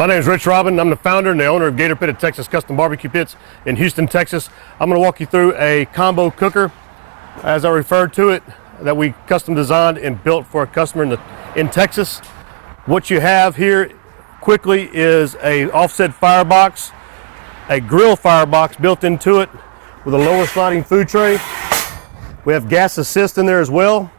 My name is Rich Robin. I'm the founder and the owner of Gator Pit at Texas Custom Barbecue Pits in Houston, Texas. I'm going to walk you through a combo cooker, as I referred to it, that we custom designed and built for a customer in Texas. What you have here quickly is a offset firebox, a grill firebox built into it with a lower sliding food tray. We have gas assist in there as well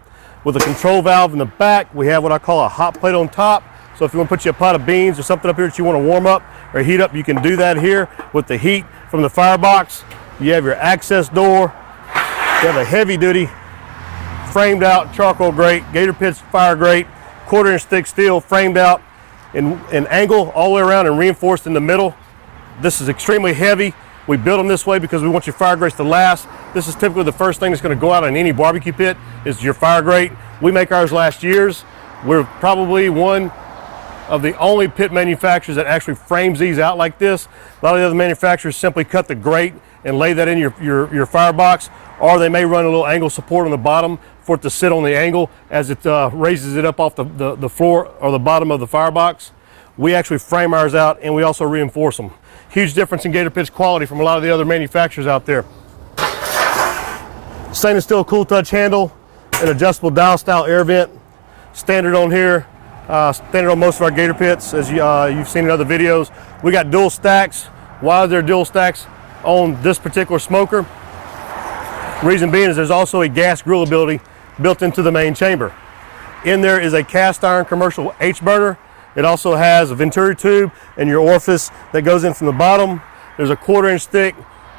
with a control valve in the back. We have what I call a hot plate on top. So if you want to put you a pot of beans or something up here that you want to warm up or heat up, you can do that here with the heat from the firebox. You have your access door. You have a heavy duty framed out charcoal grate, Gator Pit's fire grate, 1/4-inch thick steel framed out in angle all the way around and reinforced in the middle. This is extremely heavy. We build them this way because we want your fire grates to last. This is typically the first thing that's going to go out in any barbecue pit is your fire grate. We make ours last year's. We're probably one of the only pit manufacturers that actually frames these out like this. A lot of the other manufacturers simply cut the grate and lay that in your firebox, or they may run a little angle support on the bottom for it to sit on the angle as it raises it up off the floor or the bottom of the firebox. We actually frame ours out and we also reinforce them. Huge difference in Gator Pit's quality from a lot of the other manufacturers out there. Stainless steel cool touch handle, an adjustable dial style air vent, standard on here. Standard on most of our Gator Pits, as you've seen in other videos. We got dual stacks. Why are there dual stacks on this particular smoker? Reason being is there's also a gas grill ability built into the main chamber. In there is a cast iron commercial H burner. It also has a venturi tube and your orifice that goes in from the bottom. There's a 1/4-inch thick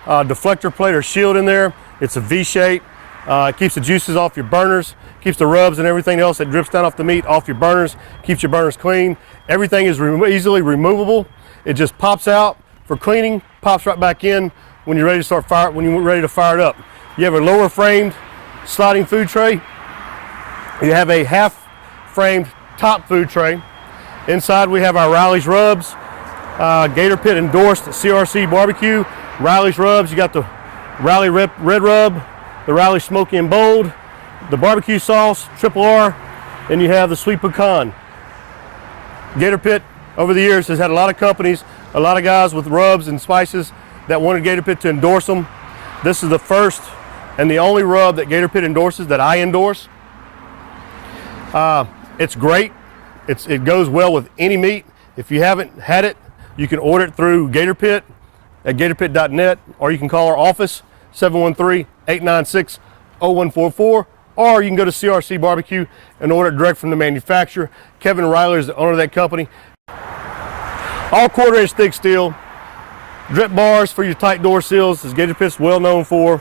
deflector plate or shield in there. It's a V shape. It keeps the juices off your burners, keeps the rubs and everything else that drips down off the meat off your burners, keeps your burners clean. Everything is easily removable. It just pops out for cleaning, pops right back in when you're ready to fire it up. You have a lower framed sliding food tray. You have a half framed top food tray. Inside we have our Riley's rubs, Gator Pit endorsed CRC barbecue. Riley's rubs, you got the Riley red rub, the Riley Smoky and Bold, the barbecue sauce, Triple R, and you have the sweet pecan. Gator Pit over the years has had a lot of companies, a lot of guys with rubs and spices that wanted Gator Pit to endorse them. This is the first and the only rub that Gator Pit endorses that I endorse. It's great. It goes well with any meat. If you haven't had it, you can order it through Gator Pit at gatorpit.net, or you can call our office 713-896-0144, or you can go to CRC Barbecue and order it direct from the manufacturer. Kevin Riley is the owner of that company. All 1/4-inch thick steel, drip bars for your tight door seals, as Gator Pit's well known for.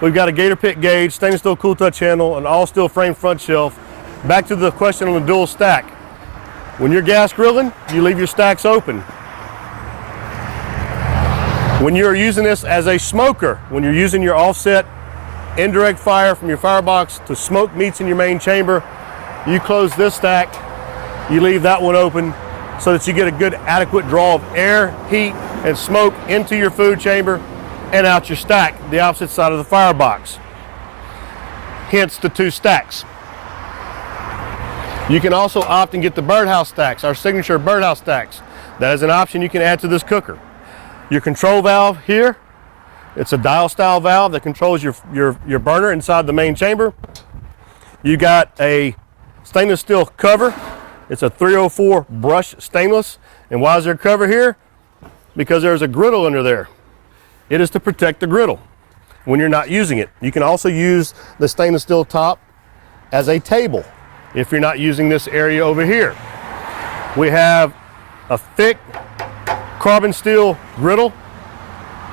We've got a Gator Pit gauge, stainless steel cool touch handle, an all steel frame front shelf. Back to the question on the dual stack. When you're gas grilling, you leave your stacks open. When you're using this as a smoker, when you're using your offset indirect fire from your firebox to smoke meats in your main chamber, you close this stack, you leave that one open so that you get a good adequate draw of air, heat, and smoke into your food chamber and out your stack, the opposite side of the firebox. Hence the 2 stacks. You can also opt and get the birdhouse stacks, our signature birdhouse stacks. That is an option you can add to this cooker. Your control valve here, it's a dial style valve that controls your burner inside the main chamber. You got a stainless steel cover. It's a 304 brush stainless. And why is there a cover here? Because there's a griddle under there. It is to protect the griddle when you're not using it. You can also use the stainless steel top as a table if you're not using this area over here. We have a thick carbon steel griddle.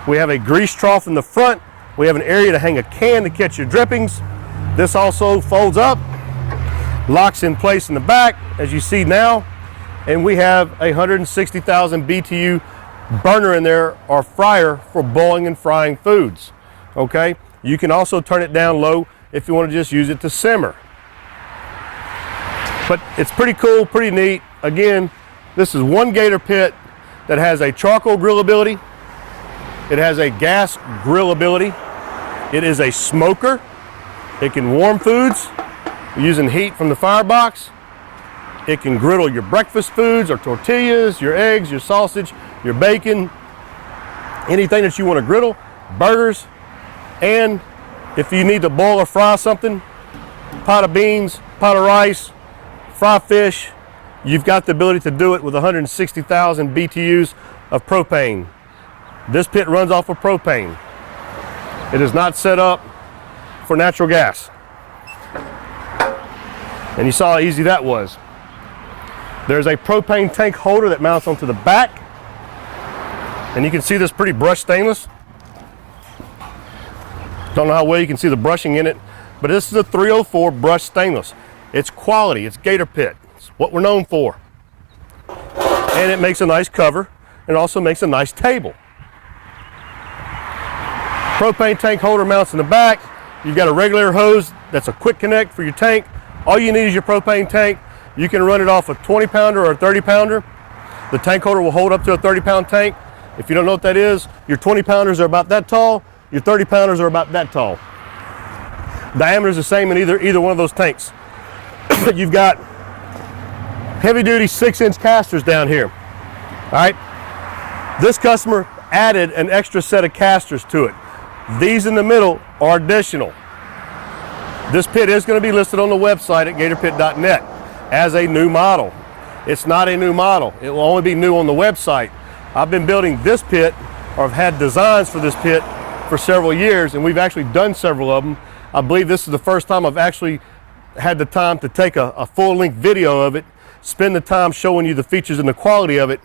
We have a grease trough in the front. We have an area to hang a can to catch your drippings. This also folds up, locks in place in the back, as you see now. And we have a 160,000 BTU burner in there, or fryer, for boiling and frying foods. Okay? You can also turn it down low if you want to just use it to simmer. But it's pretty cool, pretty neat. Again, this is one Gator Pit that has a charcoal grill ability. It has a gas grill ability. It is a smoker. It can warm foods using heat from the firebox. It can griddle your breakfast foods or tortillas, your eggs, your sausage, your bacon, anything that you want to griddle, burgers. And if you need to boil or fry something, pot of beans, pot of rice, fry fish, you've got the ability to do it with 160,000 BTUs of propane. This pit runs off of propane. It is not set up for natural gas. And you saw how easy that was. There's a propane tank holder that mounts onto the back. And you can see this pretty brushed stainless. Don't know how well you can see the brushing in it, but this is a 304 brushed stainless. It's quality, it's Gator Pit. It's what we're known for. And it makes a nice cover, and it also makes a nice table. Propane tank holder mounts in the back. You've got a regular hose that's a quick connect for your tank. All you need is your propane tank. You can run it off a 20-pounder or a 30-pounder. The tank holder will hold up to a 30-pound tank. If you don't know what that is, your 20-pounders are about that tall, your 30-pounders are about that tall. Diameter is the same in either one of those tanks. You've got heavy-duty 6-inch casters down here. All right. This customer added an extra set of casters to it. These in the middle are additional. This pit is going to be listed on the website at gatorpit.net as a new model. It's not a new model. It will only be new on the website. I've been building this pit, or have had designs for this pit for several years, and we've actually done several of them. I believe this is the first time I've actually had the time to take a full-length video of it, spend the time showing you the features and the quality of it.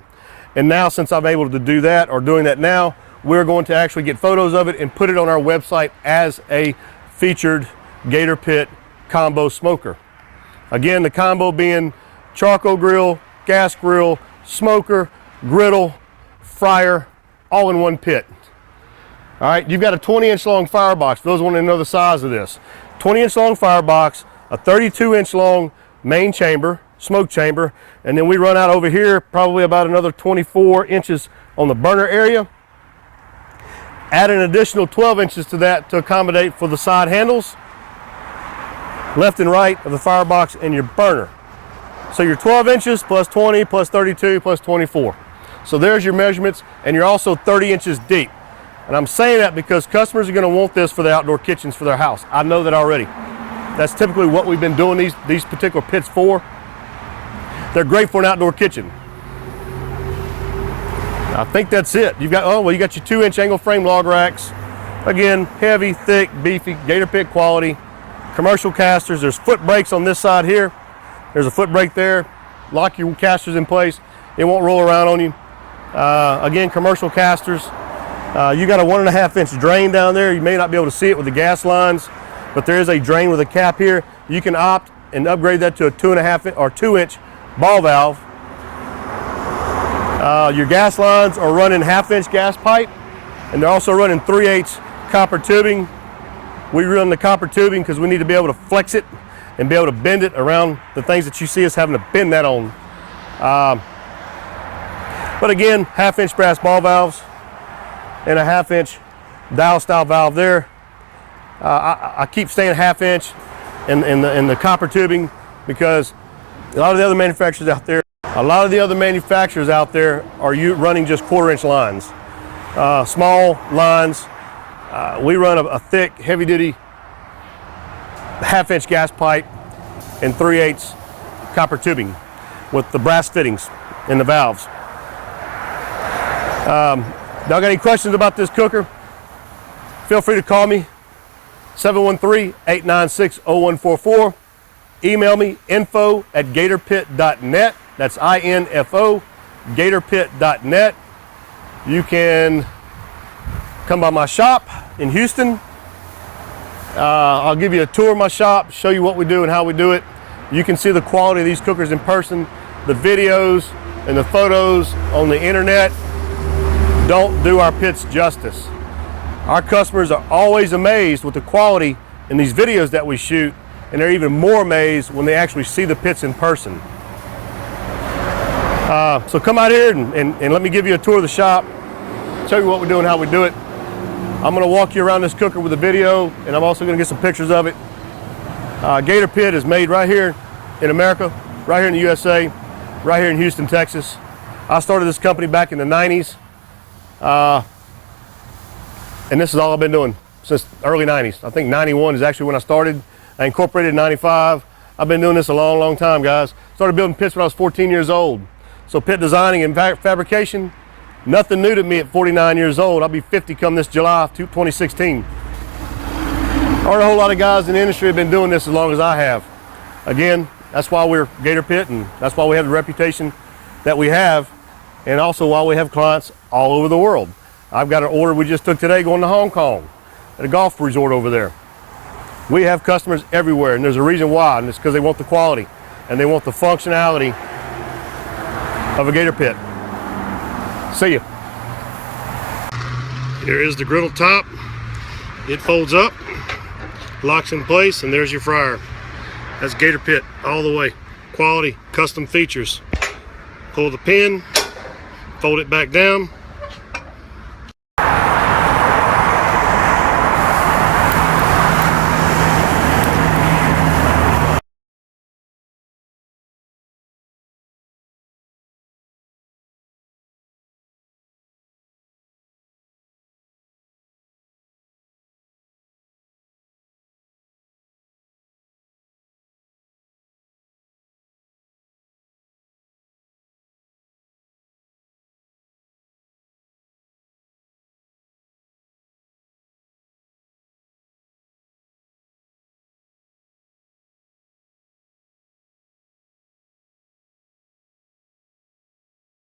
And now, since I'm able to do that, or doing that now, we're going to actually get photos of it and put it on our website as a featured Gator Pit combo smoker. Again, the combo being charcoal grill, gas grill, smoker, griddle, fryer, all in one pit. All right, you've got a 20-inch long firebox. For those who want to know the size of this, 20-inch long firebox, a 32-inch long main chamber, smoke chamber, and then we run out over here probably about another 24 inches on the burner area. Add an additional 12 inches to that to accommodate for the side handles, left and right of the firebox and your burner. So you're 12 inches plus 20 plus 32 plus 24. So there's your measurements, and you're also 30 inches deep. And I'm saying that because customers are going to want this for the outdoor kitchens for their house. I know that already. That's typically what we've been doing these particular pits for. They're great for an outdoor kitchen. I think that's it. You got your 2-inch angle frame log racks. Again, heavy, thick, beefy, Gator Pit quality. Commercial casters. There's foot brakes on this side here. There's a foot brake there. Lock your casters in place. It won't roll around on you. Again, commercial casters. You got a 1.5-inch drain down there. You may not be able to see it with the gas lines, but there is a drain with a cap here. You can opt and upgrade that to a 2-inch ball valve. Your gas lines are running 1/2-inch gas pipe, and they're also running 3/8 copper tubing. We run the copper tubing because we need to be able to flex it and be able to bend it around the things that you see us having to bend that on. But again, 1/2-inch brass ball valves and a 1/2-inch dial style valve there. I keep saying 1/2-inch in the copper tubing because a lot of the other manufacturers out there are running just 1/4-inch lines, small lines. We run a thick, heavy-duty 1/2-inch gas pipe and 3/8 copper tubing with the brass fittings and the valves. Y'all got any questions about this cooker? Feel free to call me, 713-896-0144. Email me, info@gatorpit.net. That's INFO, gatorpit.net. You can come by my shop in Houston. I'll give you a tour of my shop, show you what we do and how we do it. You can see the quality of these cookers in person. The videos and the photos on the internet don't do our pits justice. Our customers are always amazed with the quality in these videos that we shoot, and they're even more amazed when they actually see the pits in person. So come out here and let me give you a tour of the shop, show you what we do and how we do it. I'm going to walk you around this cooker with a video, and I'm also going to get some pictures of it. Gator Pit is made right here in America. right here in the USA, right here in Houston, Texas. I started this company back in the 90s, and this is all I've been doing since early 90s. I think 91 is actually when I started. I incorporated in 95. I've been doing this a long, long time, guys. Started building pits when I was 14 years old. So pit designing and fabrication, nothing new to me at 49 years old. I'll be 50 come this July 2016. Aren't a whole lot of guys in the industry have been doing this as long as I have. Again, that's why we're Gator Pit, and that's why we have the reputation that we have, and also why we have clients all over the world. I've got an order we just took today going to Hong Kong at a golf resort over there. We have customers everywhere, and there's a reason why, and it's because they want the quality and they want the functionality of a Gator Pit. See ya. Here is the griddle top. It folds up, locks in place, and there's your fryer. That's Gator Pit all the way. Quality, custom features. Pull the pin, fold it back down,